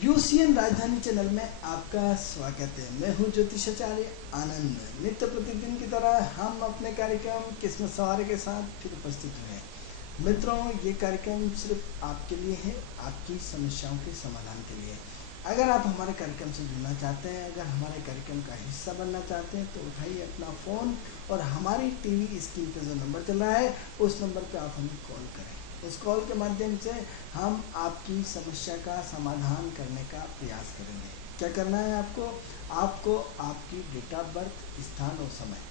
UCN राजधानी channel में आपका स्वागत है। मैं हूं ज्योतिषाचार्य आनंद। नित्य प्रतिदिन की तरह हम अपने कार्यक्रम किस्मत सवारी के साथ फिर उपस्थित हुए हैं। मित्रों, ये कार्यक्रम सिर्फ आपके लिए है, आपकी समस्याओं के समाधान के लिए। अगर आप हमारे कार्यक्रम से जुड़ना चाहते हैं, अगर हमारे कार्यक्रम का हिस्सा बनना चाहते हैं, तो उठाइए अपना फ़ोन और हमारी टीवी स्क्रीन पर जो नंबर चल रहा है उस नंबर पर आप हमें कॉल करें। इस कॉल के माध्यम से हम आपकी समस्या का समाधान करने का प्रयास करेंगे। क्या करना है आपको? आपको आपकी डेट ऑफ बर्थ, स्थान और समय,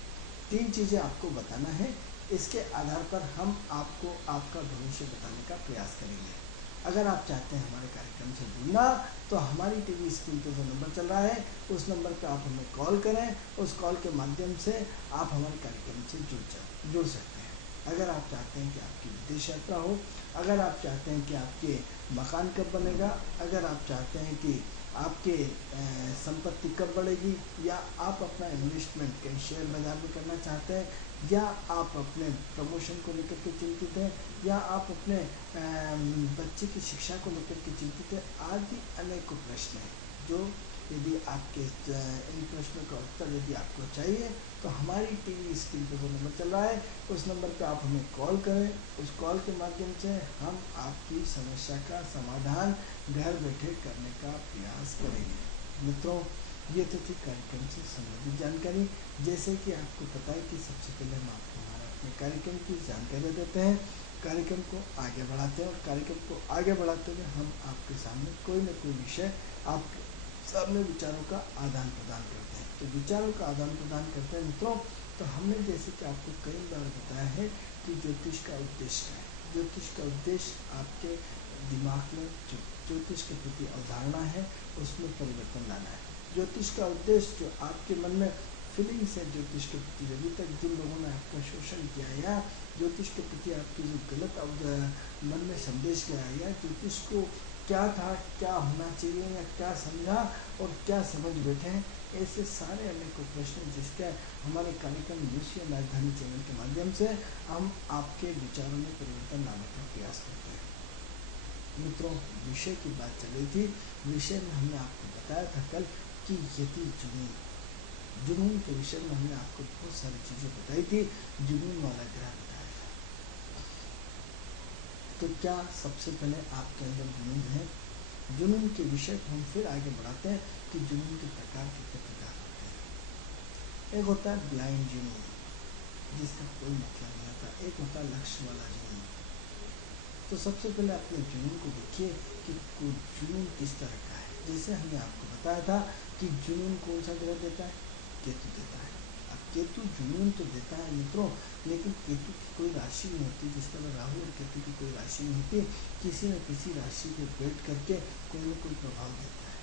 3 चीज़ें आपको बताना है। इसके आधार पर हम आपको आपका भविष्य बताने का प्रयास करेंगे। अगर आप चाहते हैं हमारे कार्यक्रम से जुड़ना, तो हमारी टीवी स्क्रीन पर जो नंबर चल रहा है उस नंबर पर आप हमें कॉल करें। उस कॉल के माध्यम से आप हमारे कार्यक्रम से जुड़ सकते हैं। अगर आप चाहते हैं कि आपकी विदेश यात्रा हो, अगर आप चाहते हैं कि आपके मकान कब बनेगा, अगर आप चाहते हैं कि आपके संपत्ति कब बढ़ेगी, या आप अपना इन्वेस्टमेंट कहीं शेयर बाजार में करना चाहते हैं, या आप अपने प्रमोशन को लेकर के चिंतित हैं, या आप अपने बच्चे की शिक्षा को लेकर के चिंतित हैं, आदि अनेकों प्रश्न हैं जो यदि आपके इन प्रश्नों का उत्तर यदि आपको चाहिए, तो हमारी टीवी स्क्रीन पर जो नंबर चल रहा है उस नंबर पर आप हमें कॉल करें। उस कॉल के माध्यम से हम आपकी समस्या का समाधान घर बैठे करने का प्रयास करेंगे। मित्रों, ये तो थी कार्यक्रम से संबंधित जानकारी। जैसे कि आपको पता है कि सबसे पहले हम आपको हमारे अपने कार्यक्रम की जानकारी देते हैं, कार्यक्रम को आगे बढ़ाते हैं, और कार्यक्रम को आगे बढ़ाते हुए हम आपके सामने कोई न कोई विषय आपके सामने विचारों का आदान प्रदान करते हैं। तो विचारों का आदान प्रदान करते हैं मित्रों, तो हमने जैसे कि आपको कई बार बताया है कि ज्योतिष का उद्देश्य क्या है। ज्योतिष का उद्देश्य आपके दिमाग में जो ज्योतिष के प्रति अवधारणा है उसमें परिवर्तन लाना है। ज्योतिष का उद्देश्य जो आपके मन में फीलिंग्स है ज्योतिष के प्रति, अभी तक जिन लोगों ने आपका शोषण किया, या ज्योतिष के प्रति आपकी जो गलत मन में संदेश गया, या ज्योतिष को क्या था, क्या होना चाहिए, या क्या समझा और क्या समझ बैठे हैं, ऐसे सारे अनेकों प्रश्न जिसके हमारे कार्यक्रम यूसीएन राजधानी चैनल के माध्यम से हम आपके विचारों में परिवर्तन लाने का प्रयास करते हैं। मित्रों, विषय की बात चल रही थी। विषय में हमने आपको बताया था कल कि यदि जुनून के विषय में हमने आपको बहुत सारी चीज़ें बताई थी। जुनून वाला ग्रह बताया था। तो क्या सबसे पहले आपके अंदर जुनून है? जुनून के विषय को हम फिर आगे बढ़ाते हैं कि जुनून के प्रकार कितने प्रकार होते हैं। एक होता है ब्लाइंड जुनून, जिसका कोई मतलब नहीं होता। एक होता है लक्ष्य वाला जुनून। तो सबसे पहले अपने जुनून को देखिए कि जुनून किस तरह का है। जैसे हमने आपको बताया था कि जुनून कौन सा ग्रह देता है? केतु देता है। अब केतु जुनून तो देता है मित्रों, लेकिन केतु की कोई राशि नहीं होती। जिस तरह राहु और केतु की कोई राशि नहीं होती, किसी न किसी राशि पे बैठ करके कोई न कोई प्रभाव देता है।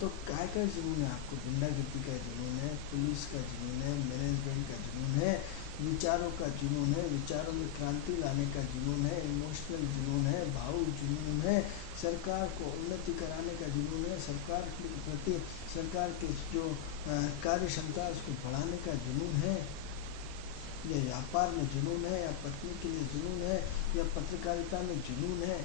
तो काय का जुनून है आपको? गुंडागर्दी का जुनून है, पुलिस का जुनून है, मैनेजमेंट का जुनून है, विचारों का जुनून है, विचारों में क्रांति लाने का जुनून है, इमोशनल जुनून है, भावुक जुनून है, सरकार को उन्नति कराने का जुनून है, सरकार के प्रति सरकार के जो कार्य क्षमता है उसको बढ़ाने का जुनून है, या व्यापार में जुनून है, या पत्नी के लिए जुनून है, या पत्रकारिता में जुनून है,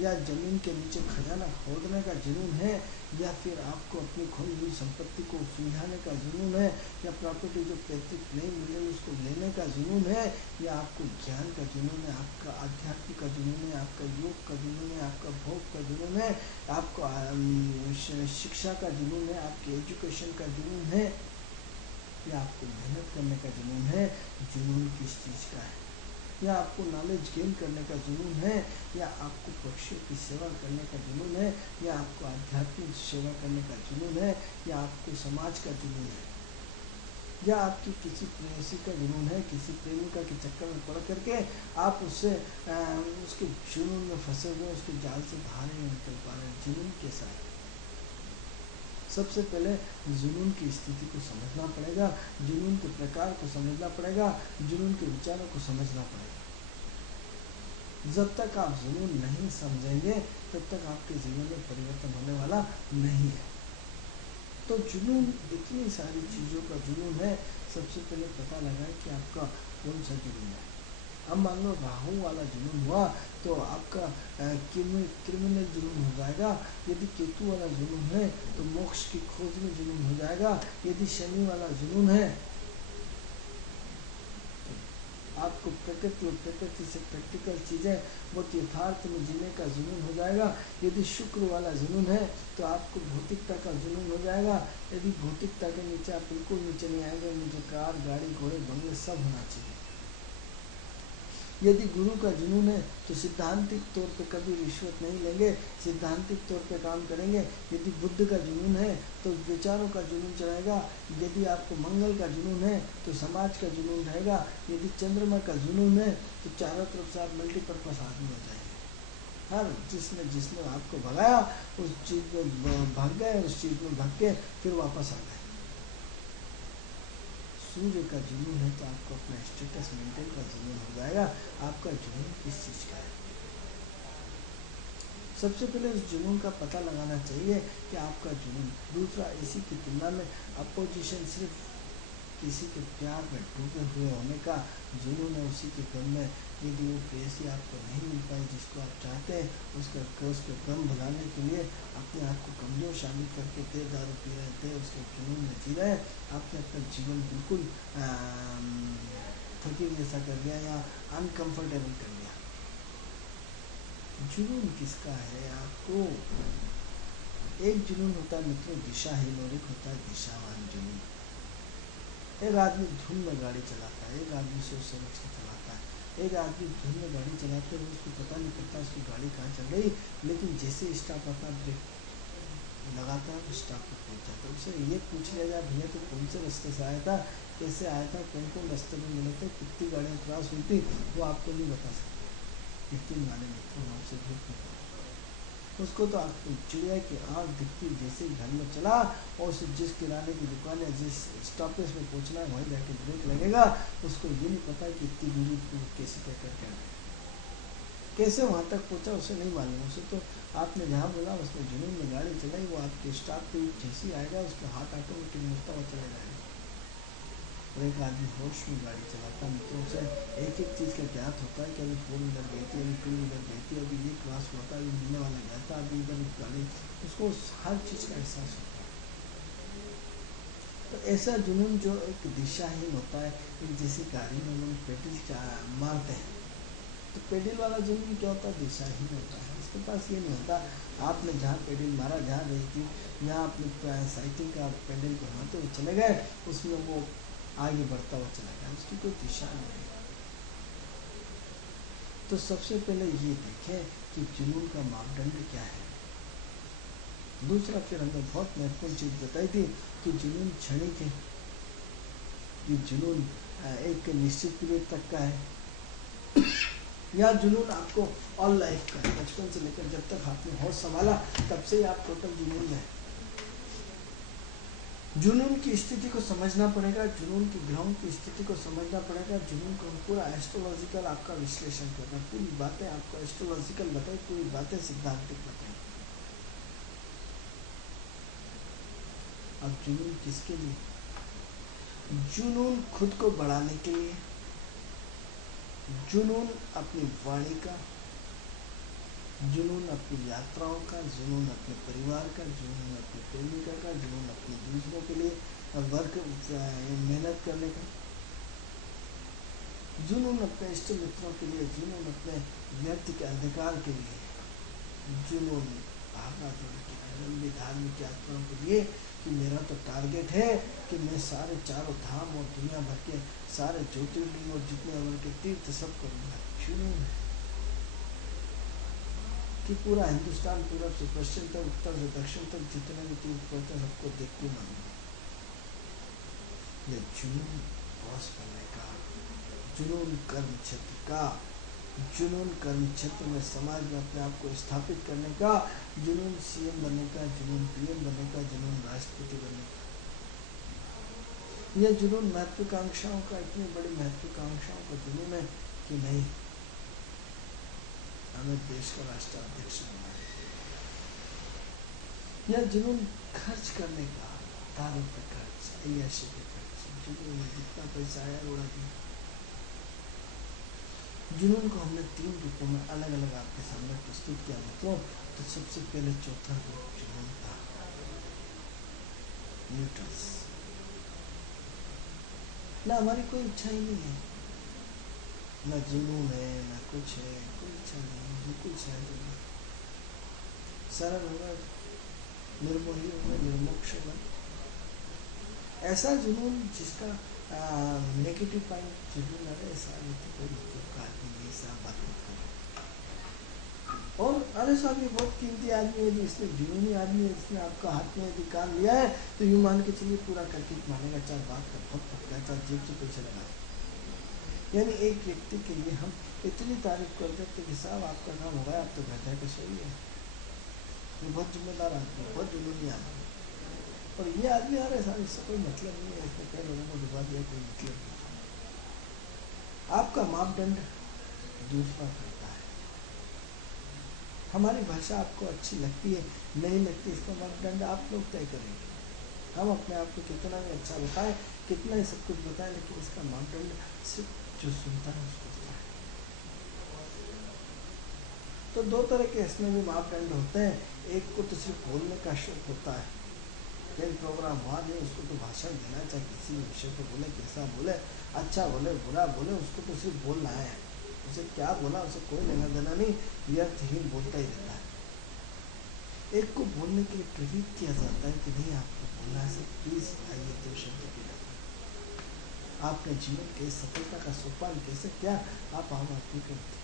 या जमीन के नीचे खजाना खोदने का जुनून है, या फिर आपको अपनी खोई हुई संपत्ति को सुलझाने का जुनून है, या प्रॉपर्टी जो पैतृक नहीं मिले उसको लेने का जुनून है, या आपको ज्ञान का जुनून है, आपका आध्यात्म का जुनून है, आपका योग का जुनून है, आपका भोग का जुनून है, आपको शिक्षा का जुनून है, आपके एजुकेशन का जुनून है, या आपको मेहनत करने का जुनून है। जुनून किस चीज़ का है? या आपको नॉलेज गेन करने का जुनून है, या आपको पक्षियों की सेवा करने का जुनून है, या आपको आध्यात्मिक सेवा करने का जुनून है, या आपको समाज का जुनून है, या आपकी किसी प्रेयसी का जुनून है, किसी प्रेमिका के चक्कर में पड़ करके आप उससे उसके जुनून में फंसे हुए, उसके जाल से बाहर नहीं निकल पा रहे। जुनून कैसा है? सबसे पहले जुनून की स्थिति को समझना पड़ेगा, जुनून के प्रकार को समझना पड़ेगा, जुनून के विचारों को समझना पड़ेगा। जब तक आप जुनून नहीं समझेंगे तब तक आपके जीवन में परिवर्तन होने वाला नहीं है। तो जुनून, इतनी सारी चीज़ों का जुनून है। सबसे पहले पता लगाए कि आपका कौन सा जुनून है। अब मान लो राहु वाला जुनून हुआ तो आपका क्रिमिनल जुनून हो जाएगा। यदि केतु वाला जुनून है तो मोक्ष की खोज में जुनून हो जाएगा। यदि शनि वाला जुनून है आपको प्रकृति और प्रकृति से प्रैक्टिकल चीज़ें बहुत यथार्थ में जीने का जुनून हो जाएगा। यदि शुक्र वाला जुनून है तो आपको भौतिकता का जुनून हो जाएगा। यदि भौतिकता के नीचे आप बिल्कुल नीचे नहीं आएंगे, मुझे कार गाड़ी घोड़े बंगले सब होना चाहिए। यदि गुरु का जुनून है तो सिद्धांतिक तौर पे कभी रिश्वत नहीं लेंगे, सिद्धांतिक तौर पे काम करेंगे। यदि बुद्ध का जुनून है तो विचारों का जुनून चढ़ेगा। यदि आपको मंगल का जुनून है तो समाज का जुनून रहेगा। यदि चंद्रमा का जुनून है तो चारों तरफ से आप मल्टीपर्पज आदमी हो जाएंगे। हर जिसने आपको भगाया उस चीज़ में भाग गए, उस चीज़ में भाग के फिर वापस आ गए। सूर्य का जुनून है तो आपको अपना स्टेटस मेंटेन का जुनून हो जाएगा। आपका जुनून किस चीज़ का है? सबसे पहले उस जुनून का पता लगाना चाहिए कि आपका जुनून। दूसरा, इसी की तुलना में अपोजिशन सिर्फ किसी के प्यार में डूबे हुए होने का जुनून है। उसी के गम में यदि वो प्रेयसी आपको नहीं मिल पाई जिसको आप चाहते हैं, उसका गम भुलाने के लिए अपने आप को कमजोर शामिल करके दे दारू पी रहे थे, उसके जुनून में जी रहे हैं। आपने अपना जीवन बिल्कुल फकीर जैसा कर दिया या अनकंफर्टेबल कर दिया। जुनून किसका है? आपको एक जुनून होता है मित्रों दिशाहीन और एक होता है दिशावान जुनून। एक आदमी धुन में गाड़ी चलाता है, एक आदमी सोच समझ के चलाता है। एक आदमी धुन में गाड़ी चलाते हुए उसको पता नहीं पड़ता उसकी गाड़ी कहाँ चल रही, लेकिन जैसे स्टॉप आता है ब्रेक लगाता है, स्टॉप पर पहुँच जाता है। उससे ये पूछ लिया जाए भैया तो कौन से रास्ते से आया था, कैसे आया था, कौन कौन रास्ते में मिले थे, कितनी गाड़ियाँ क्रॉस हुई थी, वो आपको नहीं बता सकते। यकीन माने मित्रों, आपसे झूठ नहीं। उसको तो आपको चिड़िया की आँख दिखती जैसे घर में चला और उसे जिस किराने की दुकान है, जिस स्टॉपेज में पहुंचना है वहीं जाके ब्रेक लगेगा। उसको ये नहीं पता कि इतनी दूरी कैसे तय करके कैसे वहाँ तक पहुंचा उसे नहीं मालूम। उसे तो आपने जहाँ बोला उसमें जुनून में गाड़ी चलाई, वो आपके स्टॉप पे जैसे आएगा उसका हाथ ऑटोमेटिक मुड़ता हुआ चला जाएगा। और एक आदमी होश में गाड़ी चलाता है तो उसे एक एक चीज़ का ज्ञात होता है कि अभी 4 व्हीलर गई थी, अभी 2 व्हीलर गई थी, अभी ये क्रॉस हुआ था, अभी मिलने वाला गया था, अभी इधर गाड़ी, उसको हर चीज़ का एहसास होता है। तो ऐसा जुनून जो एक दिशाहीन होता है, एक जैसी गाड़ी में लोग पेडल मारते हैं तो पेडल वाला जुनून क्या होता है? दिशाहीन होता है। इसके पास ये नहीं होता आपने जहाँ पेडल मारा, जहाँ रही थी, यहाँ अपने साइकिल का पेडल घुमाते हुए चले गए, उसमें वो आगे बढ़ता हुआ चला गया, उसकी कोई दिशा नहीं। तो सबसे पहले ये देखें कि जुनून का मापदंड क्या है। दूसरा, फिर हमने बहुत महत्वपूर्ण चीज़ बताई थी कि जुनून क्षणिक है, ये जुनून एक निश्चित पीरियड तक का है, या जुनून आपको ऑल लाइफ का है। बचपन से लेकर जब तक आपने होश संभाला तब से ही आप टोटल जुनून में। जुनून की स्थिति को समझना पड़ेगा, जुनून की ग्रहों की स्थिति को समझना पड़ेगा। जुनून को पूरा एस्ट्रोलॉजिकल आपका विश्लेषण करना, पूरी बातें आपको एस्ट्रोलॉजिकल बताई, पूरी बातें सिद्धांतिक बताई। अब जुनून किसके लिए? जुनून खुद को बढ़ाने के लिए, जुनून अपनी वाणी का, जुनून अपनी यात्राओं का, जुनून अपने परिवार का, जुनून अपनी प्रेमिका का, जुनून अपने दूसरों के लिए वर्क मेहनत करने का, जुनून अपने इष्ट मित्रों के लिए, जुनून अपने व्यक्ति के अधिकार के लिए, जुनून भागना दौड़ की लंबी धार्मिक यात्राओं के लिए कि मेरा तो टारगेट है कि मैं सारे चारों धाम और दुनिया भर के सारे ज्योतिर्लिंग और जितने अमर के तीर्थ सब करूँगा। जुनून है कि पूरा हिंदुस्तान पूरब से पश्चिम तक, उत्तर से दक्षिण तक जितने भी तीर्थ पड़ते हैं सबको देख के मानूंगा। ये जुनून बॉस बनने का, जुनून कर्म क्षेत्र का, जुनून कर्म क्षेत्र में समाज में अपने आप को स्थापित करने का, जुनून सीएम बनने का, जुनून पीएम बनने का, जुनून राष्ट्रपति बनने का। यह जुनून महत्वाकांक्षाओं का, इतनी बड़ी महत्वाकांक्षाओं का जुनून है कि नहीं हमें देश का राष्ट्राध्यक्ष बनना है। यह जुनून खर्च करने का, दारू पे खर्च, अय्याशी पे खर्च, जुनून में जितना पैसा आया उड़ा दिया। जुनून को हमने 3 रूपों में अलग अलग आपके सामने प्रस्तुत किया मित्रों। तो सबसे पहले चौथा रूप जुनून था, न्यूट्रल्स। ना हमारी कोई इच्छा ही नहीं है, ना जुनून है, ना कुछ है, कोई इच्छा नहीं, बिल्कुल शायद होगा, सरल होगा, निर्मोही होगा, निर्मोक्ष होगा। ऐसा जुनून जिसका नेगेटिव पॉइंट जुनून है, ऐसा कोई मतलब का आदमी नहीं, ऐसा बात मत करो। और अरे साहब ये बहुत कीमती आदमी है, इसने जुनूनी आदमी है, इसने आपका हाथ में यदि काम लिया है तो यूँ मान के चलिए पूरा करके मानेगा, चाहे बात का बहुत पक्का, चाहे जेब से पैसे लगा। यानी एक व्यक्ति के लिए हम इतनी तारीफ कर देते कि साहब आपका काम हो गया, आप तो घर जाकर सही है, ये बहुत जिम्मेदार आदमी है, बहुत जुनूनी आदमी। और ये आदमी आ रहा है साहब, इससे कोई मतलब नहीं है, इसने कई लोगों को डुबा दिया, कोई मतलब नहीं। आपका मापदंड दूसरा करता है। हमारी भाषा आपको अच्छी लगती है नहीं लगती, इसका मापदंड आप लोग तय करेंगे। हम अपने आप को कितना भी अच्छा बताएं, कितना ही सब कुछ बताएं, लेकिन इसका मापदंड सिर्फ जो सुनता है उसको पता है। तो 2 तरह के इसमें भी मापदंड होते हैं। एक को तो सिर्फ बोलने का शौक होता है, लेकिन प्रोग्राम हुआ नहीं, उसको तो भाषण देना, चाहे किसी विषय पर बोले, कैसा बोले, अच्छा बोले, बुरा बोले, उसको तो सिर्फ बोलना है। उसे क्या बोला उसे कोई लेना देना नहीं, व्यर्थहीन बोलता ही रहता है। एक को बोलने के लिए प्रेरित किया जाता है कि नहीं आपको बोलना है, प्लीज आइए 2 शब्द की आपने जीवन के सफलता का सोपान कैसे क्या आप आम आदमी करते।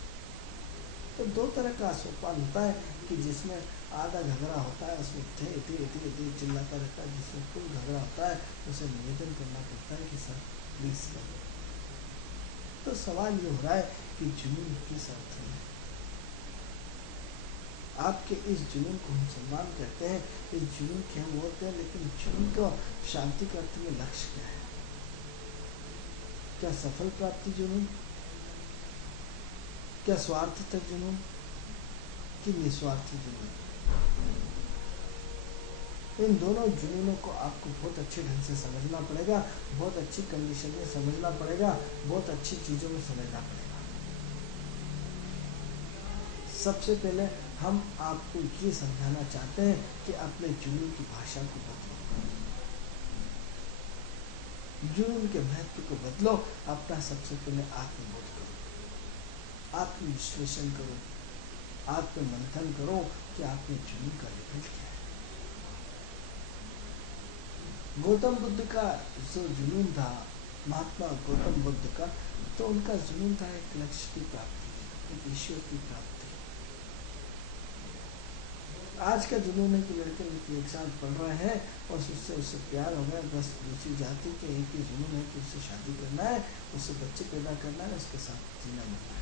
तो 2 तरह का सोपान होता है कि जिसमें आधा झगड़ा होता है, उसमें थे चिल्लाता रहता है, जिसमें फुल झगड़ा होता है उसे निवेदन करना पड़ता है कि सर प्लीज करो। तो सवाल ये हो रहा है कि जुनून किस अर्थ में, आपके इस जुनून को हम सम्मान करते हैं, इस जुनून की हम बोलते हैं, लेकिन जुनून का शांति का अर्थ में लक्ष्य क्या है? क्या सफल प्राप्ति जुनून, क्या स्वार्थ तक जुनून, कि निस्वार्थी जुनून? इन दोनों जुनूनों को आपको बहुत अच्छे ढंग से समझना पड़ेगा, बहुत अच्छी कंडीशन में समझना पड़ेगा, बहुत अच्छी चीजों में समझना पड़ेगा। सबसे पहले हम आपको ये समझाना चाहते हैं कि अपने जुनून की भाषा को बदलो, जुनून के महत्व को बदलो। अपना सबसे पहले आत्मबोध करो, आत्मविश्लेषण करो, आत्ममंथन करो कि आपने जुनून का लेवल क्या है। गौतम बुद्ध का जो जुनून था, महात्मा गौतम बुद्ध का, तो उनका जुनून था एक लक्ष्य की प्राप्ति, एक ईश्वर की प्राप्ति। आज का जुनून है कि लड़के एक साथ पढ़ रहे हैं और उससे प्यार हो गया, बस दूसरी जाति के एक ही जुनून है कि उससे शादी करना है, उससे बच्चे पैदा करना है, उसके साथ जीना मरना है।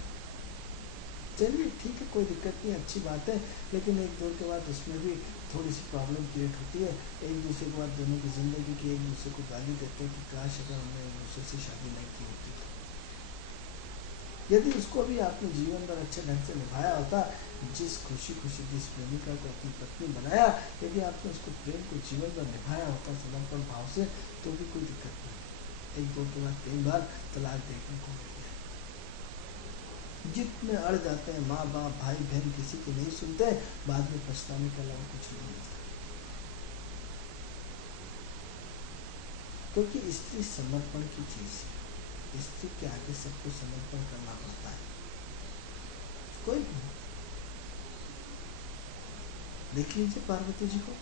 चलिए ठीक है, कोई दिक्कत नहीं, अच्छी बात है, लेकिन एक दौर के बाद उसमें भी थोड़ी सी प्रॉब्लम क्रिएट होती है। एक दूसरे के बाद दोनों की जिंदगी की एक दूसरे को गाली देते हैं कि काश अगर हमने एक दूसरे से शादी नहीं की होती। यदि उसको भी आपने जीवन भर अच्छे ढंग से निभाया होता, जिस खुशी जिस प्रेमिका को अपनी पत्नी बनाया, यदि आपने उसको प्रेम को जीवन भर निभाया होता समर्पण भाव से, तो भी कोई दिक्कत नहीं। एक दो के बाद 3 बार तलाक देखने को मिल गया। जितने अड़ जाते हैं माँ बाप भाई बहन, किसी की नहीं सुनते, बाद में पछताने के अलावा कुछ नहीं मिलता। क्योंकि स्त्री समर्पण की चीज है, स्त्री के आगे सबको समर्पण करना पड़ता है। कोई नहीं, देख लीजिए पार्वती जी को,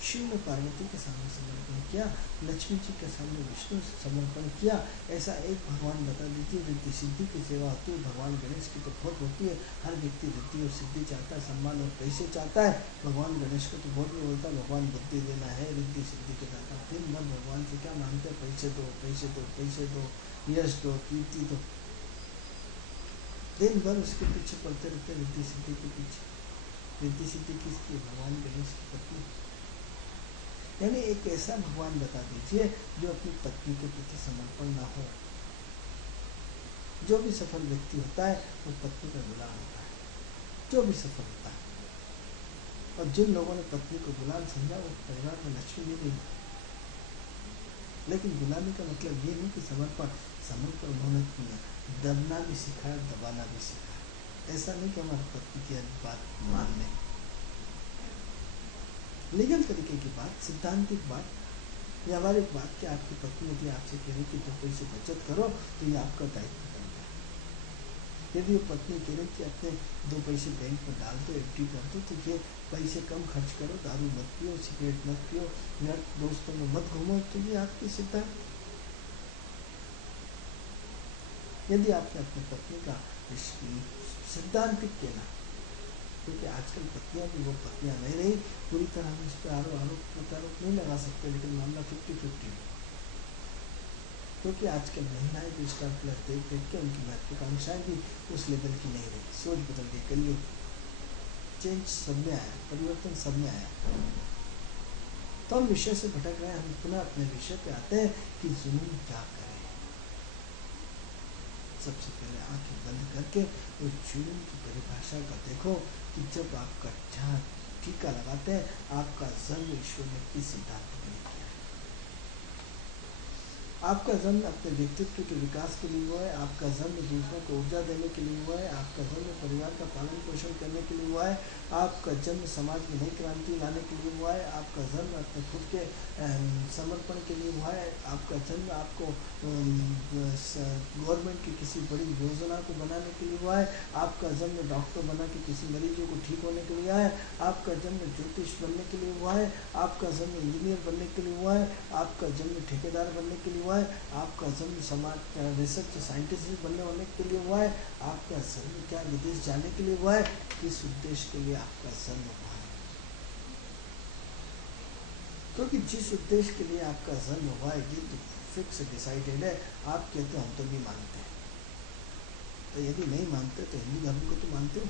शिव ने पार्वती के सामने समर्पण किया, लक्ष्मी जी के सामने विष्णु से समर्पण किया। ऐसा एक भगवान बता दीजिए, रिद्धि सिद्धि की सेवा होती है, भगवान गणेश की तो बहुत होती है। हर व्यक्ति रिद्धि और सिद्धि चाहता है, सम्मान और पैसे चाहता है। भगवान गणेश को तो बहुत नहीं बोलता, भगवान बुद्धि देना है, रिद्धि सिद्धि के दाता। दिन भर भगवान से क्या मांगते हैं? पैसे दो, पैसे दो, पैसे दो, यश दो, कीर्ति दो। दिन भर उसके पीछे पड़ते रहते, रिद्धि सिद्धि के पीछे। रिद्धि सिद्धि किसकी? भगवान गणेश की पत्नी। यानी एक ऐसा भगवान बता दीजिए जो अपनी पत्नी के प्रति समर्पण ना हो। जो भी सफल व्यक्ति होता है वो पत्नी का गुलाम होता है, जो भी सफल होता है। और जिन लोगों ने पत्नी को गुलाम समझा, वो परिवार में लक्ष्मी नहीं गई। लेकिन गुलामी का मतलब ये नहीं कि समर्पण उन्होंने किया, दबना भी सीखा है, दबाना भी सीखा है। ऐसा नहीं कि हमारी पत्नी की हर बात मान लें, लीगल तरीके की बात, सिद्धांतिक बात, व्यावहारिक बात कि आपकी पत्नी यदि आपसे कह रही कि 2 पैसे बचत करो तो ये आपका दायित्व बनता है। यदि वो पत्नी कह रही कि अपने 2 पैसे बैंक में डाल दो, एफडी कर दो, तो ये पैसे कम खर्च करो, दारू मत पियो, सिगरेट मत पियो, या दोस्तों में मत घूमो, तो ये आपकी सिद्धांत। यदि आपने अपनी पत्नी का सिद्धांतिक कहना, क्योंकि आजकल पत्नियां भी वो पत्नियां नहीं रही, पूरी तरह हम इस पर आरोप प्रत्यारोप नहीं लगा सकते, लेकिन मामला 50-50 है। क्योंकि आजकल महिलाएं भी स्टार प्लस देख देख के उनकी महत्वाकांक्षाएं भी उस लेवल की नहीं रही, सोच बदल गई, कलयुग चेंज सब में आया, परिवर्तन सब में आया। तो हम विषय से भटक रहे हैं, हम पुनः अपने विषय पे आते हैं कि जुनून क्या करें। सबसे पहले आंखें बंद करके उस जुनून की परिभाषा का देखो कि जब आपका ध्यान टीका लगाते हैं, आपका जन्म ईश्वर ने किस सिद्धांत पर किया है। आपका जन्म अपने व्यक्तित्व के विकास के लिए हुआ है, आपका जन्म दूसरों को ऊर्जा देने के लिए हुआ है, आपका जन्म परिवार का पालन पोषण करने के लिए हुआ है, आपका जन्म समाज में नई क्रांति लाने के लिए हुआ है, आपका जन्म अपने खुद के समर्पण के लिए हुआ है, आपका जन्म आपको गवर्नमेंट की किसी बड़ी योजना को बनाने के लिए हुआ है, आपका जन्म डॉक्टर बना के किसी मरीजों को ठीक होने के लिए आया है, आपका जन्म ज्योतिष बनने के लिए हुआ है, आपका जन्म इंजीनियर बनने के लिए हुआ है, आपका जन्म ठेकेदार बनने के लिए हुआ है, आपका जन्म समाज रिसर्च साइंटिस्ट बनने होने के लिए हुआ है, आपका जन्म क्या विदेश जाने के लिए हुआ है, किस उद्देश्य के लिए आपका जन्म हुआ है। क्योंकि जिस उद्देश्य के लिए आपका जन्म हुआ है ये तो फिक्स डिसाइडेड है। आप कहते हो हम तो नहीं मानते, तो यदि नहीं मानते तो हिंदू धर्म को तो मानते हो,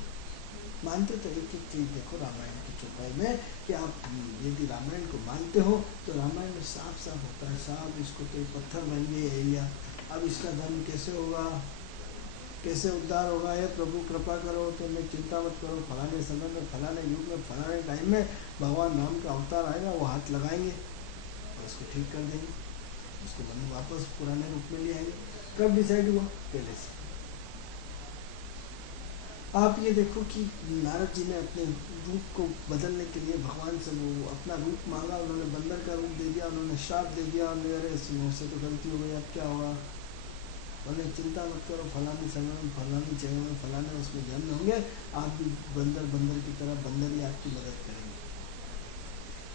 मानते तो एक एक चीज देखो रामायण की चौपाई में कि आप यदि रामायण को मानते हो तो रामायण में साफ साफ होता है, साहब इसको तो पत्थर बन गए एरिया, अब इसका धर्म कैसे होगा, कैसे उद्धार होगा, ये प्रभु कृपा करो, तो मैं चिंता मत करो, फलाने समय में, फलाने युग में, फलाने टाइम में भगवान राम का अवतार आएगा, वो हाथ लगाएंगे और उसको ठीक कर देंगे, उसको मन वापस पुराने रूप में ले आएंगे। कब डिसाइड हुआ? पहले से। आप ये देखो कि नारद जी ने अपने रूप को बदलने के लिए भगवान से वो अपना रूप मांगा, उन्होंने बंदर का रूप दे दिया, उन्होंने श्राप दे दिया, अरे मुझसे तो गलती हो गई, अब क्या होगा, उन्हें चिंता मत करो, फलानी समय में, फलानी जगह में, फलाने उसमें जन्म होंगे, आप भी बंदर की तरह बंदर ही आपकी मदद करेंगे।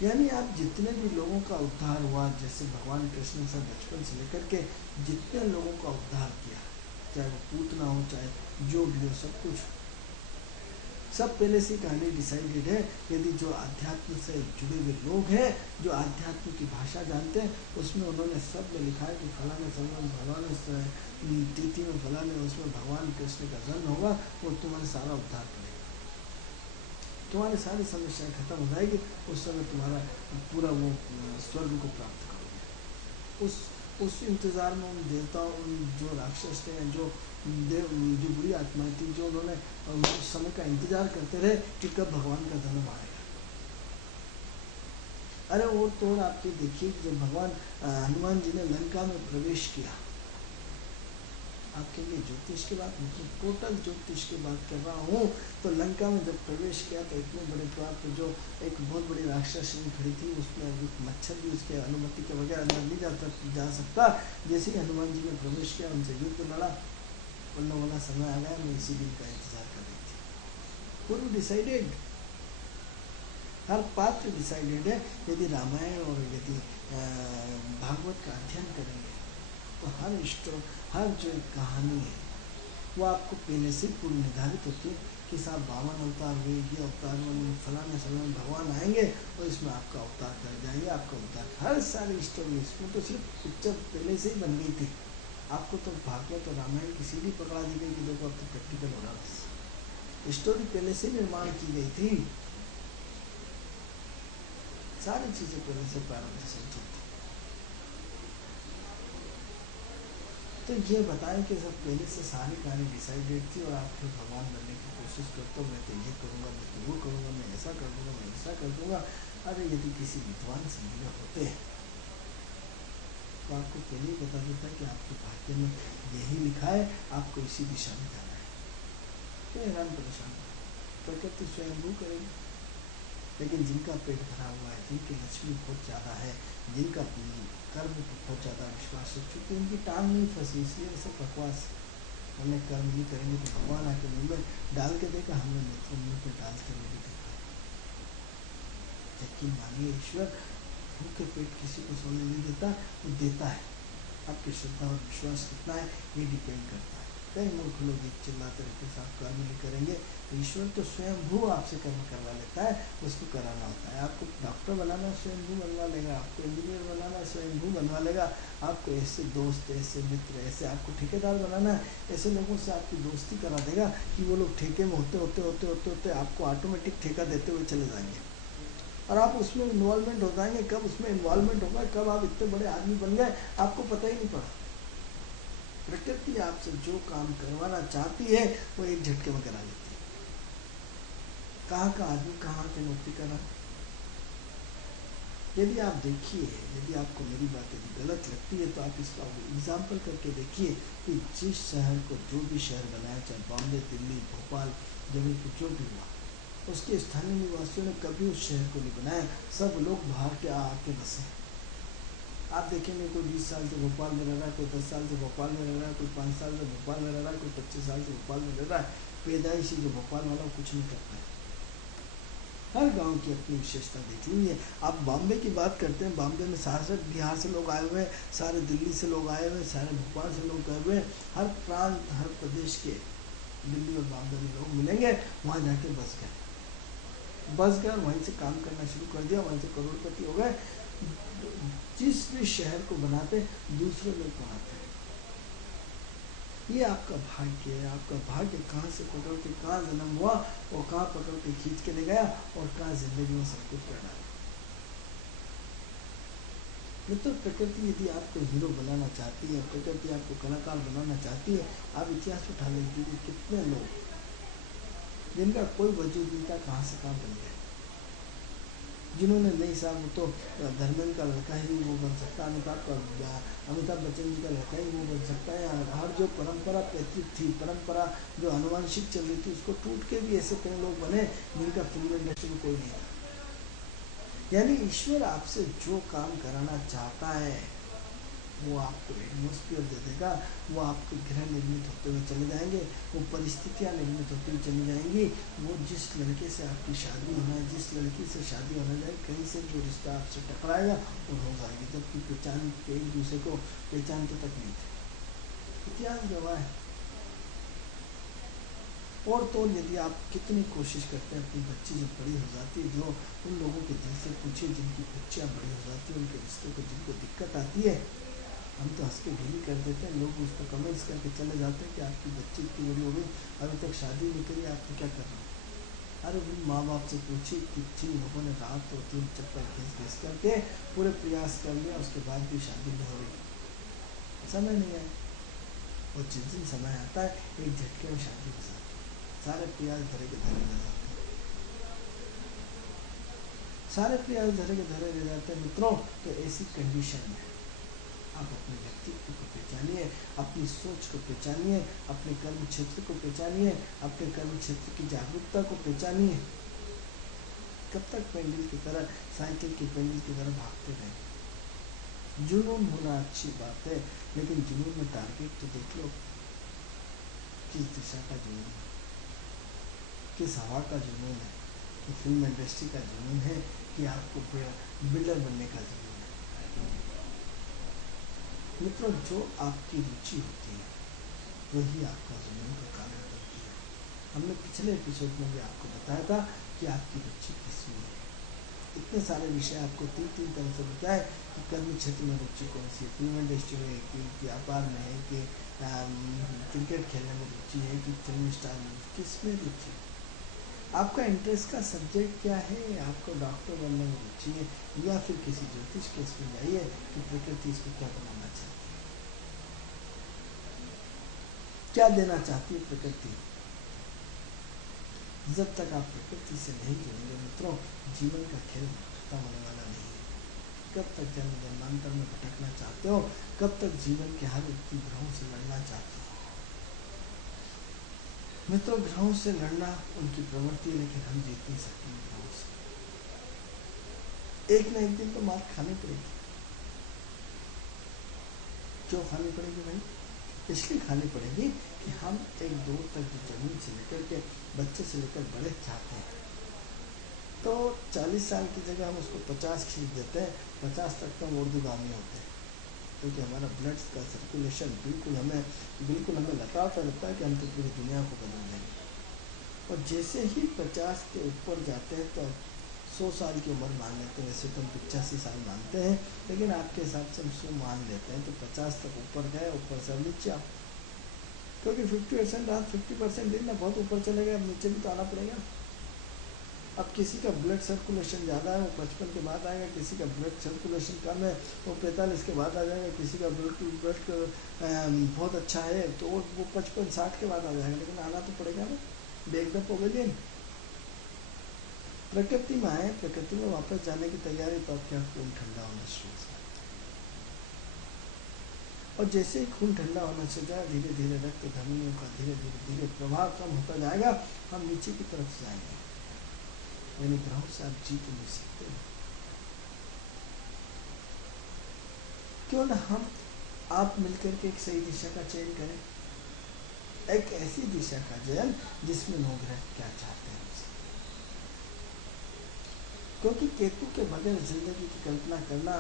यानी आप जितने भी लोगों का उद्धार हुआ, जैसे भगवान कृष्ण से बचपन से लेकर के जितने लोगों का उद्धार किया, चाहे वो पूतना हो, चाहे जो भी हो, सब कुछ सब पहले से कहानी डिसाइडेड है। यदि जो अध्यात्म से जुड़े हुए लोग हैं, जो अध्यात्म की भाषा जानते हैं, उसमें उन्होंने सब में लिखा है कि फलाने समय में, फलाने तिथि में, फलाने उसमें भगवान कृष्ण का जन्म होगा, वो तुम्हारे सारा उद्धार करेगा, तुम्हारी सारी समस्याएं खत्म हो जाएगी, उस समय तुम्हारा पूरा वो स्वर्ग को प्राप्त करोगे। उस इंतज़ार में उन देवताओं, उन जो राक्षस थे, जो बुरी आत्माएं थी, जो उन्होंने उस समय का इंतजार करते रहे कि कब भगवान का जन्म आएगा। अरे और तो और आप ये देखिए जब भगवान हनुमान जी ने लंका में प्रवेश किया, आपके लिए ज्योतिष की बात, मतलब टोटल ज्योतिष की बात कर रहा हूँ, तो लंका में जब प्रवेश किया तो इतने बड़े द्वार पर जो एक बहुत बड़ी राक्षसनी खड़ी थी, उसमें मच्छर भी उसके अनुमति के बगैर अंदर नहीं जा सकता। जैसे ही हनुमान जी ने प्रवेश किया, उनसे युद्ध लड़ा, बोलने वाला समय आ गया, मैं इसी दिन का इंतजार कर रही थी। पूर्व डिसाइडेड, हर पात्र डिसाइडेड है। यदि रामायण और यदि भागवत का अध्ययन करेंगे तो हर जो कहानी है वो आपको पहले से पूर्व निर्धारित होती है कि साहब 52 अवतार हुए, ये अवतार फलाने समय में भगवान आएंगे और इसमें आपका अवतार कर जाएंगे, आपका उद्धार। हर सारी स्टोरी, इसमें तो सिर्फ पिक्चर पहले से ही बन गई थी, आपको तो भागवत और रामायण की सीधी पकड़ा दी गई कि देखो अब तो प्रैक्टिकल हो रहा है। स्टोरी पहले से निर्माण की गई थी, सारी चीजें पहले से प्रारंभ से थी। तो ये बताएं कि सब पहले से सारी कहानी डिसाइडेड थी और आप फिर भगवान बनने की कोशिश करते हो, मैं तो ये करूँगा, मैं तो वो करूँगा, मैं ऐसा कर दूँगा, मैं ऐसा कर दूँगा। अरे यदि किसी विद्वान से मिले होते तो आपको पहले ही बता देता है कि आपके भाग्य में यही लिखा है, आपको इसी दिशा में जाना है। तो हैरान परेशान प्रकृति स्वयंभू करेगी। लेकिन जिनका पेट भरा हुआ है, जिनकी लक्ष्मी बहुत ज़्यादा है, जिनका कर्म पर बहुत ज़्यादा विश्वास है, चूँकि उनकी टांग नहीं फंसी इसलिए ऐसे बकवास हमने कर्म नहीं करेंगे तो भगवान आके मुँह में डाल के देगा, हमने मित्रों मुँह पे डाल के नहीं देखा। यकीन मानिए ईश्वर भूखे पेट किसी को सोने नहीं देता, वो देता है। आपकी श्रद्धा और विश्वास कितना है ये डिपेंड करता है। कई मूर्ख लोग एक चिल्लाते रहते हैं आप कर्म नहीं करेंगे, तो ईश्वर तो स्वयंभू आपसे कर्म करवा लेता है, उसको कराना होता है। आपको डॉक्टर बनाना स्वयंभू बनवा लेगा, आपको इंजीनियर बनाना स्वयंभू बनवा लेगा, आपको ऐसे दोस्त, ऐसे मित्र, ऐसे आपको ठेकेदार बनाना है, ऐसे लोगों से आपकी दोस्ती करा देगा कि वो लोग ठेके में होते होते होते होते होते आपको ऑटोमेटिक ठेका देते हुए चले जाएंगे और आप उसमें इन्वॉल्वमेंट हो जाएंगे। कब उसमें इन्वॉल्वमेंट होगा, कब आप इतने बड़े आदमी बन गए आपको पता ही नहीं पड़ा। प्रकृति आपसे जो काम करवाना चाहती है वो एक झटके में करा लेती है। कहाँ का आदमी कहाँ के नौकरी कर रहा है। यदि आप देखिए, यदि आपको मेरी बात यदि गलत लगती है तो आप इसका एग्जाम्पल करके देखिए कि जिस शहर को जो भी शहर बनाया, चाहे बॉम्बे, दिल्ली, भोपाल, जबलपुर, जो भी हुआ, उसके स्थानीय निवासियों ने कभी उस शहर को नहीं बनाया, सब लोग बाहर के आके बसे। आप देखेंगे कोई 20 साल से भोपाल में रह रहा है, कोई 10 साल से भोपाल में रह रहा है, कोई 5 साल से भोपाल में रह रहा है, कोई 25 साल से भोपाल में रह रहा है। पैदाइशी जो भोपाल वाला कुछ नहीं कर पाए। हर गांव की अपनी विशेषता देखी हुई है। आप बॉम्बे की बात करते हैं, बॉम्बे में सारे बिहार से लोग आए हुए हैं, सारे दिल्ली से लोग आए हुए हैं, सारे भोपाल से लोग गए हुए हैं। हर प्रांत, हर प्रदेश के दिल्ली और बॉम्बे में लोग मिलेंगे। वहाँ जाके बस गए और वहीं से काम करना शुरू कर दिया, वहीं से करोड़पति हो गए। जिस भी शहर को बनाते दूसरे लोग बनाते हैं। ये आपका भाग्य है। आपका भाग्य कहाँ से पकड़ के कहाँ जन्म हुआ और कहाँ पकड़ के खींच के ले गया और कहाँ जिंदगी में सब कुछ कर डाला। मित्र, प्रकृति यदि आपको हीरो बनाना चाहती है, प्रकृति आपको कलाकार बनाना चाहती है, आप इतिहास उठा लीजिए कितने लोग जिनका कोई वजूद नहीं था कहाँ से कहाँ बन गए। जिन्होंने नहीं साहब वो तो धर्मेंद्र का लड़का ही वो बन सकता है, अमिताभ बच्चन जी का लड़का ही वो बन सकता है। हर जो परंपरा पैतृक थी, परंपरा जो आनुवंशिक चल रही थी, उसको टूट के भी ऐसे कई लोग बने जिनका फिल्म इंडस्ट्री में कोई नहीं था। यानी ईश्वर आपसे जो काम कराना चाहता है वो आपको एटमोस्फियर दे देगा, वो आपके ग्रह निर्मित होते हुए चले जाएंगे, वो परिस्थितियाँ निर्मित होती हुई चली जाएंगी। वो जिस लड़के से आपकी शादी होना है, जिस लड़की से शादी होना जाए, कहीं से जो रिश्ता आपसे टकराएगा वो हो जाएगी, जबकि पहचान के एक दूसरे को पहचानते तक नहीं थे। इतिहास गवाह है। और तो यदि आप कितनी कोशिश करते हैं, अपनी बच्ची जब बड़ी हो जाती है, जो उन लोगों के दिल से पूछिए जिनकी बच्चियाँ बड़ी हो जाती है, उनके रिश्तों को जिनको दिक्कत आती है, हम तो हंस के ढीली कर देते हैं। लोग उस पर कमेंट्स करके चले जाते हैं कि आपकी बच्ची इतनी बड़ी हो गई, अभी तक शादी नहीं करी, आप तो क्या कर रहे हैं। अरे उन माँ बाप से पूछिए कि लोगों ने रात तो 3 चप्पल घिस करके पूरे प्रयास कर लिया, उसके बाद भी शादी नहीं हो रही। समय नहीं आया। और जिस दिन समय आता है एक झटके में शादी हो जाती है, सारे प्रयास धरे के धरे रह जाते हैं, सारे प्रयास धरे के धरे रह जाते हैं। मित्रों, तो ऐसी कंडीशन में आप अपने व्यक्तित्व को पहचानिए, अपनी सोच को पहचानिए, अपने कर्म क्षेत्र को पहचानिए, अपने कर्म क्षेत्र की जागरूकता को पहचानिए। कब तक पेंडल की तरह, साइकिल की पेंडल की तरह भागते रहें। जुनून होना अच्छी बात है, लेकिन जुनून में टारगेट तो देख लो, किस दिशा का जुनून है, किस हवा का जुनून है, कि फिल्म इंडस्ट्री का जुनून है कि आपको बिल्डर बनने का जुनून है। मित्रों, जो आपकी रुचि होती है वही आपका जुनून का कारण बनती है। हमने पिछले एपिसोड में भी आपको बताया था कि आपकी रुचि किसमें है। इतने सारे विषय आपको 3 तरह से बताए कि कर्म क्षेत्र में रुचि कौन सी है, फिल्म इंडस्ट्री में है कि व्यापार में है कि क्रिकेट खेलने में रुचि है कि फिल्म स्टार में, किसमें रुचि है, आपका इंटरेस्ट का सब्जेक्ट क्या है, आपको डॉक्टर बनने में रुचि है या फिर किसी ज्योतिष के इसमें जाइए कि प्रकृति इसको क्या बनाना चाहती है, क्या देना चाहती है प्रकृति। जब तक आप प्रकृति से नहीं जुड़ेंगे मित्रों, जीवन का खेल खत्म होने वाला नहीं है। कब तक जन्म जन्मांतर में भटकना चाहते हो? कब तक जीवन के हर ग्रहों से लड़ना चाहते हो? मित्रों, ग्रहों से लड़ना उनकी प्रवृत्ति है, लेकिन हम जीत नहीं सकते ग्रहों से। एक न एक दिन तो मार खानी पड़ेगी। क्यों खानी पड़ेगी भाई? इसलिए खानी पड़ेगी कि हम एक दौर तक जो जमीन से लेकर के बच्चे से लेकर बड़े चाहते हैं, तो 40 साल की जगह हम उसको 50 खींच देते हैं। 50 तक तो हम ऊर्ध्वगामी होते हैं, क्योंकि हमारा ब्लड का सर्कुलेशन बिल्कुल हमें लताड़ता लगता है कि हम तो पूरी दुनिया को बदल देंगे। और जैसे ही 50 के ऊपर जाते हैं तो 100 साल की उम्र मान लेते हैं। वैसे तो हम 85 साल मानते हैं, लेकिन आपके हिसाब से हम 100 मान लेते हैं। तो 50 तक ऊपर गए, ऊपर से नीचे आओ, क्योंकि 50% रात 50% दिन ना बहुत ऊपर चले गए, अब नीचे भी तो आना पड़ेगा। अब किसी का ब्लड सर्कुलेशन ज़्यादा है, वो 55 के बाद आएगा। किसी का ब्लड सर्कुलेशन कम है, वो 45 के बाद आ जाएगा। किसी का ब्लड बहुत अच्छा है तो वो 55-60 के बाद आ जाएगा, लेकिन आना तो पड़ेगा ना। Back the pavilion. प्रकृति में आए, प्रकृति में वापस जाने की तैयारी, तो आपके यहाँ खून ठंडा होना शुरू हो जाता है। और जैसे ही खून ठंडा होना शुरू जाए, धीरे धीरे रक्त धमनियों का धीरे धीरे प्रभाव कम होता जाएगा, हम नीचे की तरफ जाएंगे। यानी ग्रहों से आप जीत नहीं सकते। क्यों ना हम आप मिलकर के एक सही दिशा का चयन करें, एक ऐसी दिशा का चयन जिसमें नवग्रह क्या चाहते हैं हमसे। क्योंकि केतु के बगैर जिंदगी की कल्पना करना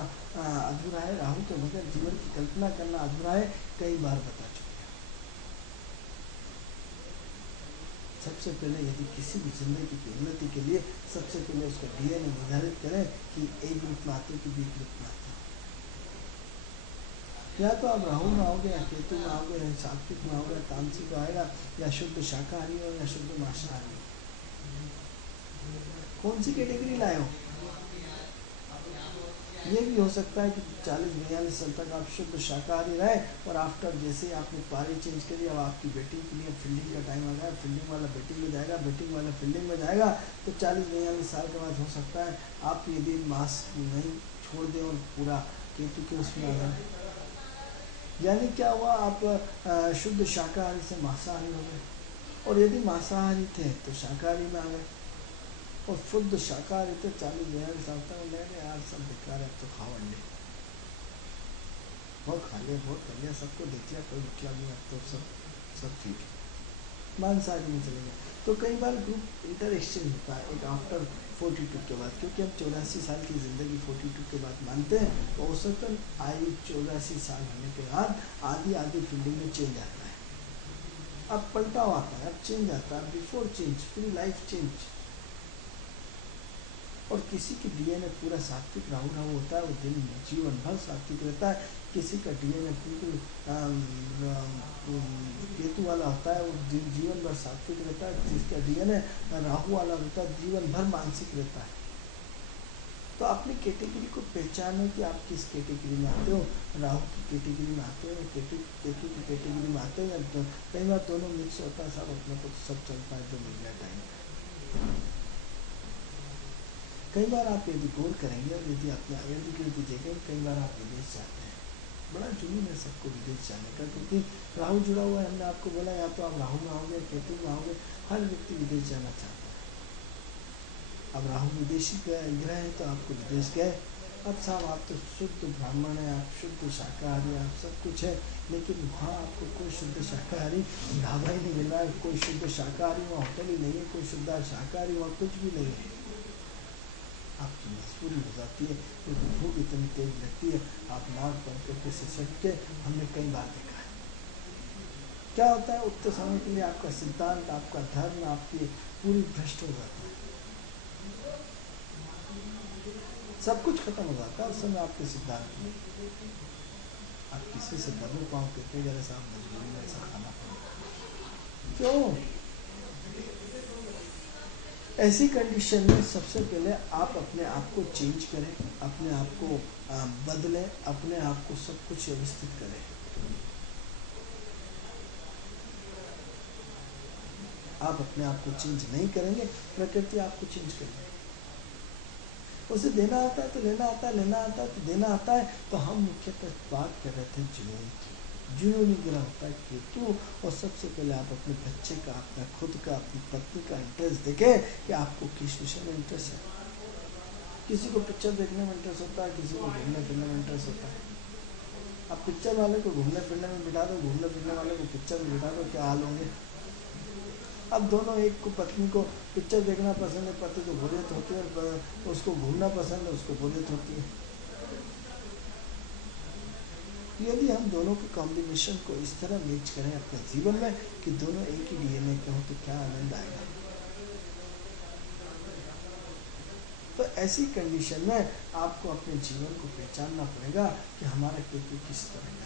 अधूरा है, राहु के बगैर जीवन की कल्पना करना अधूरा है, कई बार बता चुके हैं। सबसे पहले यदि किसी भी जिंदगी की उन्नति के लिए सबसे पहले उसका डीएनए निर्धारित करें कि ए ग्रुप में आते हो कि बी ग्रुप में आते हो। या तो आप राहु में आओगे, या केतु में आओगे, या सात्विक में आओगे, तामसिक में आएगा, या शुद्ध शाकाहारी हो या शुद्ध मांसाहारी हो। कौन सी कैटेगरी लाए हो? ये भी हो सकता है कि 40-42 साल तक आप शुद्ध शाकाहारी रहे, और आफ्टर जैसे ही आपने पारी चेंज करी, अब आपकी बैटिंग के लिए फील्डिंग का टाइम आ गया, फील्डिंग वाला बैटिंग में जाएगा, बैटिंग वाला फील्डिंग में जाएगा, तो 40-42 साल के बाद हो सकता है आप यदि मांस नहीं छोड़ दें और पूरा केतु के उसमें आ गए। यानी क्या हुआ, आप शुद्ध शाकाहारी से मांसाहारी हो गए, और यदि मांसाहारी थे तो शाकाहारी में आ गए, और शुद्ध शाकाहारी थे 40-42 साल तक। मैंने यार सब बेकार है, तो खाओ अंडे, बहुत खा लिया, बहुत कर लिया, सबको देख लिया, कोई मतलब नहीं, अब तो सब ठीक है, मांसाहारी में चले गए। तो कई बार ग्रुप इंटर एक्सचेंज होता है एक आफ्टर 42 के बाद, क्योंकि हम 84 साल की ज़िंदगी 42 के बाद मानते हैं, तो औसतन आयु 84 साल होने के बाद आधी फील्डिंग में चेंज आता है। अब पलटाव आता है, अब चेंज आता है, बिफोर चेंज, पूरी लाइफ चेंज। और किसी की डीएनए पूरा सात्विक राहु होता है, वो दिन जीवन भर सात्विक रहता है। किसी का डीएनए बिल्कुल केतु वाला होता है, वो जीवन भर सात्विक रहता है। जिसका डीएनए राहु वाला होता है, जीवन भर मानसिक रहता है। तो अपनी कैटेगरी को पहचानो कि आप किस कैटेगरी में आते हो, राहु की कैटेगरी में आते हो, केतु की कैटेगरी में आते हो, या कई बार दोनों मिक्स होता है। सब अपने को सब चलता है जो मिल गया टाइम। कई बार आप यदि गौर करेंगे और यदि अपने आयुर्वेदिक की देखेंगे, कई बार आप विदेश जाते हैं। बड़ा जुनून है सबको विदेश जाने का, क्योंकि राहु जुड़ा हुआ है। हमने आपको बोला या तो आप राहु में आओगे, केतु में आओगे, हर व्यक्ति विदेश जाना चाहता है। अब राहु विदेशी ग्रह है तो आपको विदेश गए। अब साहब आप तो शुद्ध ब्राह्मण है, आप शुद्ध शाकाहारी, आप सब कुछ है, लेकिन वहाँ आपको कोई शुद्ध शाकाहारी ढाबा ही नहीं मिल रहा है, कोई शुद्ध शाकाहारी वहाँ होटल ही नहीं है, कोई शुद्ध शाकाहारी वहाँ कुछ भी नहीं है। आपकी मजबूरी हो जाती है, क्योंकि भूख इतनी तेज लगती है, आप नाक बंद करके सिसक के, हमने कई बार देखा है। क्या होता है, उतने समय के लिए आपका सिद्धांत, आपका धर्म, आपकी पूरी भ्रष्ट हो जाता है, सब कुछ खत्म हो जाता है उस समय आपके सिद्धांत में। आप किसी से बदल पाओ कहते जरा सा मजबूरी में ऐसा खाना पड़ेगा। क्यों? ऐसी कंडीशन में सबसे पहले आप अपने आप को चेंज करें, अपने आप को बदलें, अपने आप को सब कुछ व्यवस्थित करें। आप अपने आप को चेंज नहीं करेंगे, प्रकृति आपको चेंज करेगी। उसे देना आता है तो लेना आता है, लेना आता है तो देना आता है। तो हम मुख्यतः बात कर रहे थे जुनून की। जुनूनी गिरा होता है केतु। और सबसे पहले आप अपने बच्चे का, अपना खुद का, अपनी पत्नी का इंटरेस्ट देखें कि आपको किस विषय में इंटरेस्ट है। किसी को पिक्चर देखने में इंटरेस्ट होता है, किसी को घूमने फिरने में इंटरेस्ट होता है। अब पिक्चर वाले को घूमने फिरने में बिठा दो, घूमने फिरने वाले को पिक्चर में बिठा दो, क्या हाल होंगे। अब दोनों, एक को पत्नी को पिक्चर देखना पसंद है, पति को बोरियत होती है, और उसको घूमना पसंद है, उसको बोरियत होती है। यदि हम दोनों के कॉम्बिनेशन को इस तरह मैच करें अपने जीवन में कि दोनों एक ही डीएनए के हों, तो क्या आनंद आएगा। तो ऐसी कंडीशन में आपको अपने जीवन को पहचानना पड़ेगा कि हमारा केतु किस तरह का।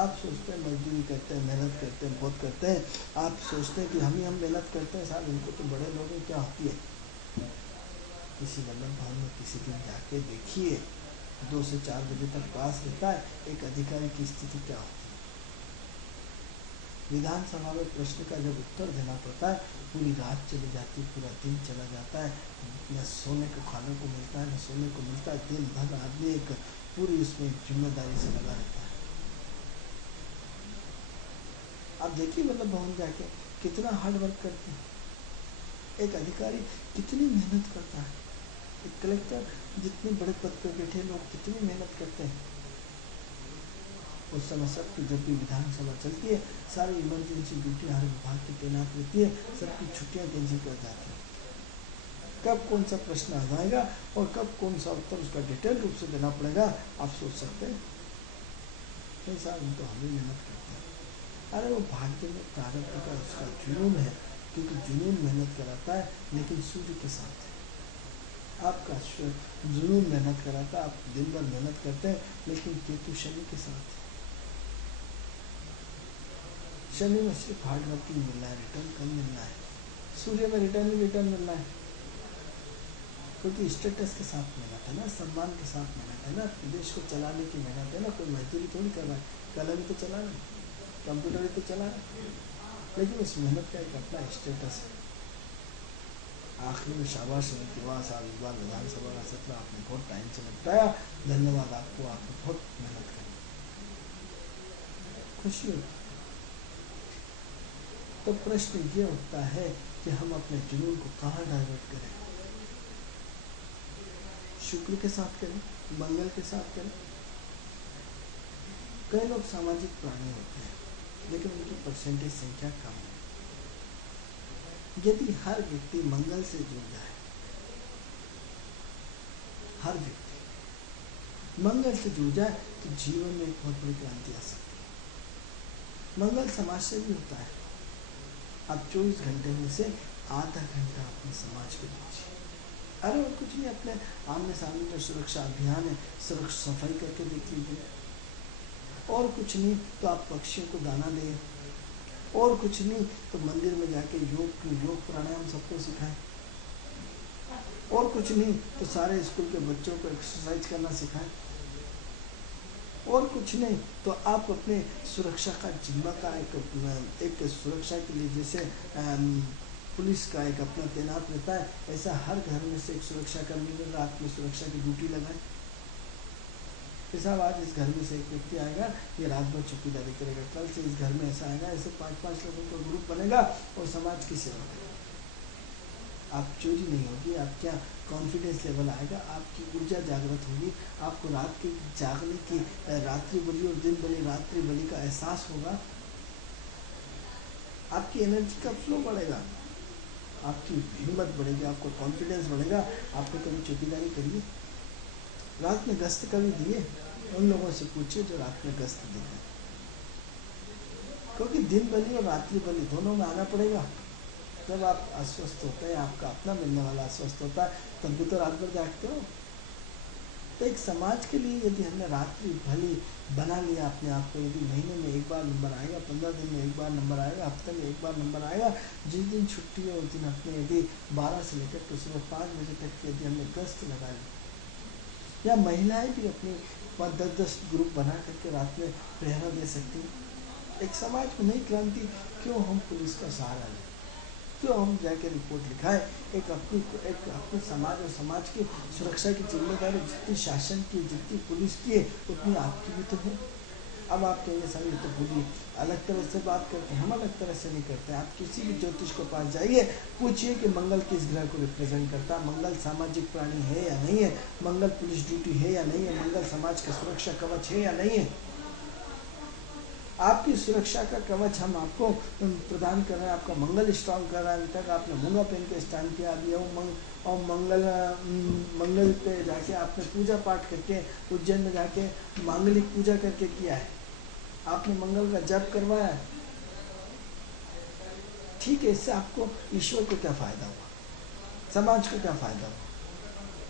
आप सोचते हैं मजदूरी करते हैं, मेहनत करते हैं, बहुत करते हैं। आप सोचते हैं कि हम मेहनत करते हैं, साहब इनको तो बड़े लोगों क्या होती है। किसी वल्लभ भवन में किसी दिन जाके देखिए, 2 से 4 बजे तक क्लास रहता है, एक अधिकारी की स्थिति क्या होती है। विधानसभा में प्रश्न का जब उत्तर देना पड़ता है, पूरी रात चली जाती है, पूरा दिन चला जाता है, न सोने को खाने को मिलता है, न सोने को मिलता है। दिन भर आदमी एक पूरी उसमें जिम्मेदारी से लगा रहता है। आप देखिए वल्लभ भवन जाके कितना हार्ड वर्क करते हैं, एक अधिकारी कितनी मेहनत करता है, एक कलेक्टर जितने बड़े पद पर बैठे लोग कितनी मेहनत करते हैं। उस समय सबकी जब भी विधानसभा चलती है, सारी इमरजेंसी ड्यूटी हर विभाग की तैनात रहती है, सबकी छुट्टियां कैंसिल कर जाती है। कब कौन सा प्रश्न आ जाएगा और कब कौन सा उत्तर उसका डिटेल रूप से देना पड़ेगा, आप सोच सकते हैं। नहीं साहब, तो हम ही मेहनत करते हैं। अरे वो भाग्य में प्रारब्ध का उसका जुनून है, क्योंकि जुनून मेहनत कराता है, लेकिन सूर्य के साथ है। आपका जुनून मेहनत कराता है, आप दिन भर मेहनत करते हैं, लेकिन केतु शनि के साथ है। शनि में सिर्फ हार्ड वर्किंग मिलना है, रिटर्न कम मिलना है। सूर्य में रिटर्न ही रिटर्न मिलना है, क्योंकि स्टेटस के साथ मेहनत है ना, सम्मान के साथ मेहनत है ना, देश को चलाने की मेहनत है ना। कोई मजदूरी थोड़ी कर रहा है, कलम ही तो चला रहा है, कंप्यूटर ही तो चला रहा है, लेकिन उस मेहनत का एक अपना स्टेटस है। आखिर में शाबाश निवास, आज इस बार विधानसभा का सत्र आपने बहुत टाइम से निपटाया, धन्यवाद आपको, आपने बहुत मेहनत करी, खुशी होती। तो प्रश्न ये उठता है कि हम अपने जुनून को कहाँ डाइवर्ट करें। शुक्र के साथ करें, मंगल के साथ करें। कई लोग सामाजिक प्राणी होते हैं, लेकिन उनकी परसेंटेज संख्या कम है। यदि हर व्यक्ति मंगल से जुड़ जाए, हर व्यक्ति मंगल से जुड़ जाए, तो जीवन में एक बहुत बड़ी क्रांति आ सकती है। मंगल समाज से भी होता है। आप 24 घंटे में से आधा घंटा अपने समाज को दीजिए। अरे और कुछ नहीं, अपने आमने सामने जो सुरक्षा अभियान है, सुरक्षा सफाई करके देख लीजिए। और कुछ नहीं तो आप पक्षियों को दाना दें, और कुछ नहीं तो मंदिर में जाके योग प्राणायाम सबको सिखाएं, और कुछ नहीं तो सारे स्कूल के बच्चों को एक्सरसाइज करना सिखाएं, और कुछ नहीं तो आप अपने सुरक्षा का जिम्मा का एक सुरक्षा के लिए, जैसे पुलिस का एक अपना तैनात रहता है, ऐसा हर घर में से एक सुरक्षा कर्मी को रात में सुरक्षा की ड्यूटी लगाए। साहब आज इस घर में से एक व्यक्ति आएगा, ये रात भर चौकीदारी करेगा, कल से इस घर में ऐसा आएगा, ऐसे 5-5 लोगों का ग्रुप बनेगा और समाज की सेवा करेगा। आप चोरी नहीं होगी, आप क्या कॉन्फिडेंस लेवल आएगा, आपकी ऊर्जा जागृत होगी, आपको रात के जागने की, रात्रि बलि और दिन बलि रात्रि बलि का एहसास होगा। आपकी एनर्जी का फ्लो बढ़ेगा, आपकी हिम्मत बढ़ेगी, आपको कॉन्फिडेंस बढ़ेगा। आपने कभी चौकीदारी करिए, रात में गश्त कभी दिए, उन लोगों से पूछिए जो रात में गश्त देते, क्योंकि दिन बलि और रात्रि बलि दोनों में आना पड़ेगा। जब आप अस्वस्थ होते हैं, आपका अपना मिलने वाला अस्वस्थ होता है, तब भी तो रात भर जागते हो। तो एक समाज के लिए यदि हमने रात्रि भली बना लिया अपने आप को, यदि महीने में एक बार नंबर आएगा, 15 दिन में एक बार नंबर आएगा, हफ्ते में एक बार नंबर आएगा, जिस दिन छुट्टी है उस दिन अपने यदि 12 से लेकर तो सुबह 5 बजे तक यदि हमने गश्त लगाई, या महिलाएं भी अपनी 10-10 ग्रुप बना करके रात में पहरा दे सकती हैं। एक समाज में नई क्रांति, क्यों हम पुलिस का सहारा लें। क्यों हम जाके रिपोर्ट लिखाएं? एक अपनी समाज और समाज की सुरक्षा की जिम्मेदारी जितनी शासन की, जितनी पुलिस की है, उतनी आपकी भी तो है। अब आप कहेंगे सर ये तो पूरी अलग तरह से बात करते हैं। हम अलग तरह से नहीं करते। आप किसी भी ज्योतिष के पास जाइए, पूछिए कि मंगल किस ग्रह को रिप्रेजेंट करता है, मंगल सामाजिक प्राणी है या नहीं है, मंगल पुलिस ड्यूटी है या नहीं है, मंगल समाज का सुरक्षा कवच है या नहीं है। आपकी सुरक्षा का कवच हम आपको प्रदान कर रहे हैं, आपका मंगल स्ट्रांग कर रहा है। अभी तक आपने मूंगा पहन के स्टैंड किया, अभी और मंगल पे जाके आपने पूजा पाठ करके, उज्जैन में जाके मांगलिक पूजा करके किया है, आपने मंगल का जप करवाया है। ठीक है, इससे आपको ईश्वर को क्या फायदा हुआ, समाज को क्या फायदा हुआ?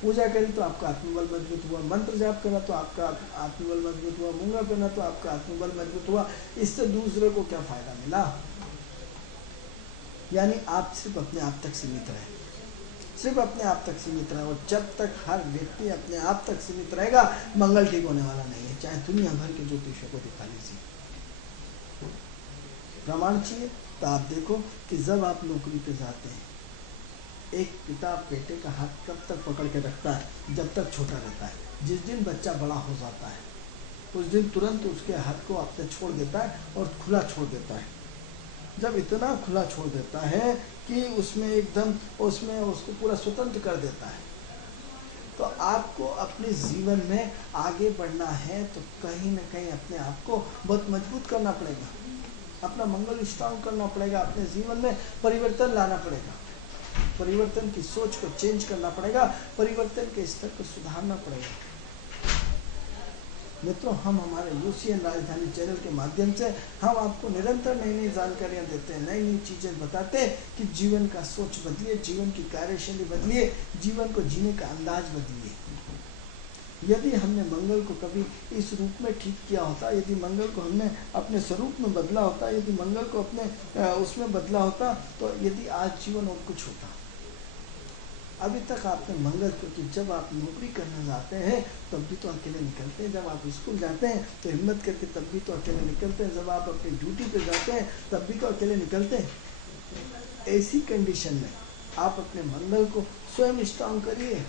पूजा करी तो आपका आत्मबल मजबूत हुआ, मंत्र जाप करा तो आपका आत्मबल मजबूत हुआ, मूंगा पहना तो आपका आत्मबल मजबूत हुआ। इससे दूसरे को क्या फायदा मिला? यानी आप सिर्फ अपने आप तक सीमित रहे, सिर्फ अपने आप तक सीमित रहे। और जब तक हर व्यक्ति अपने आप तक सीमित रहेगा, मंगल ठीक होने वाला नहीं है। चाहे दुनिया भर के ज्योतिषों को दिखा लीजिए, प्रमाण चाहिए तो आप देखो कि जब आप नौकरी पे जाते हैं, एक पिता बेटे का हाथ कब तक पकड़ के रखता है? जब तक छोटा रहता है। जिस दिन बच्चा बड़ा हो जाता है, उस दिन तुरंत उसके हाथ को आपसे छोड़ देता है और खुला छोड़ देता है। जब इतना खुला छोड़ देता है कि उसमें एकदम उसको पूरा स्वतंत्र कर देता है। तो आपको अपने जीवन में आगे बढ़ना है तो कहीं ना कहीं अपने आप को बहुत मजबूत करना पड़ेगा, अपना मंगल स्ट्रांग करना पड़ेगा, अपने जीवन में परिवर्तन लाना पड़ेगा, परिवर्तन की सोच को चेंज करना पड़ेगा, परिवर्तन के स्तर को सुधारना पड़ेगा। मित्रों, हम हमारे यूसीएन राजधानी चैनल के माध्यम से हम आपको निरंतर नई नई जानकारियां देते हैं, नई नई चीजें बताते हैं कि जीवन का सोच बदलिए, जीवन की कार्यशैली बदलिए, जीवन को जीने का अंदाज बदलिए। यदि हमने मंगल को कभी इस रूप में ठीक किया होता, यदि मंगल को हमने अपने स्वरूप में बदला होता, यदि मंगल को अपने उसमें बदला होता, तो यदि आज जीवन और कुछ होता। अभी तक आपने मंगल, क्योंकि जब आप नौकरी करने जाते हैं तब भी तो अकेले निकलते हैं, जब आप स्कूल जाते हैं तो हिम्मत करके तब भी तो अकेले निकलते हैं, जब आप अपनी ड्यूटी पे जाते हैं तब भी तो अकेले निकलते हैं। ऐसी कंडीशन में आप अपने मंगल को स्वयं स्ट्रांग करिए,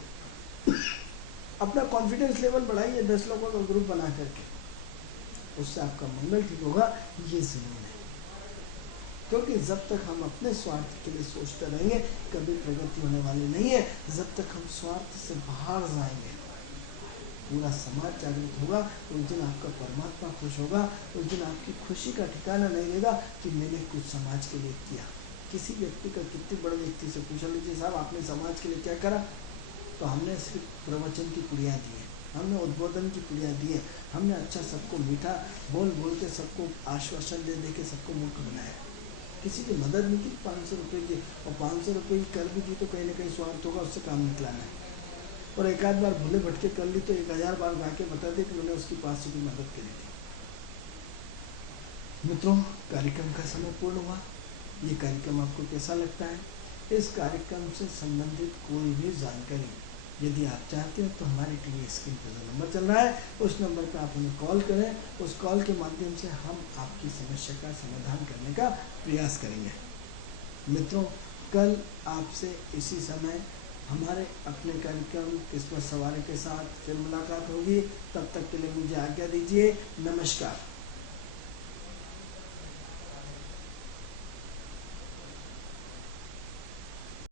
अपना कॉन्फिडेंस लेवल बढ़ाइए 10 लोगों का ग्रुप बना करके, उससे आपका मंगल ठीक होगा। ये जरूर है, क्योंकि जब तक हम अपने स्वार्थ के लिए सोचते रहेंगे कभी प्रगति होने वाली नहीं है। जब तक हम स्वार्थ से बाहर जाएंगे, पूरा समाज जागृत होगा, उस दिन आपका परमात्मा खुश होगा, उस दिन आपकी खुशी का ठिकाना नहीं रहेगा कि मैंने कुछ समाज के लिए किया। किसी व्यक्ति का, कितने बड़े व्यक्ति से पूछ लीजिए, साहब आपने समाज के लिए क्या करा? तो हमने सिर्फ प्रवचन की पुड़िया दी है, हमने उद्बोधन की पुड़िया दी है, हमने अच्छा सबको मीठा बोल बोल के, सबको आश्वासन दे दे के सबको मूर्ख बनाया। किसी की मदद नहीं की 500 रुपये की, और 500 रुपये की कर भी दी तो कहीं ना कहीं स्वार्थ होगा, उससे काम निकलाना है। और एक आध बार भूले भटके कर ली तो 1000 बार गा के बता दे कि मैंने उसकी 500 की मदद करी थी। मित्रों, कार्यक्रम का समय पूर्ण हुआ। ये कार्यक्रम आपको कैसा लगता है? इस कार्यक्रम से संबंधित कोई भी जानकारी यदि आप चाहते हैं तो हमारी टीवी स्क्रीन पर जो नंबर चल रहा है उस नंबर पर आप हमें कॉल करें। उस कॉल के माध्यम से हम आपकी समस्या का समाधान करने का प्रयास करेंगे। मित्रों, कल आपसे इसी समय हमारे अपने कार्यक्रम किस्मत सवारी के साथ फिर मुलाकात होगी। तब तक के लिए मुझे आज्ञा दीजिए। नमस्कार।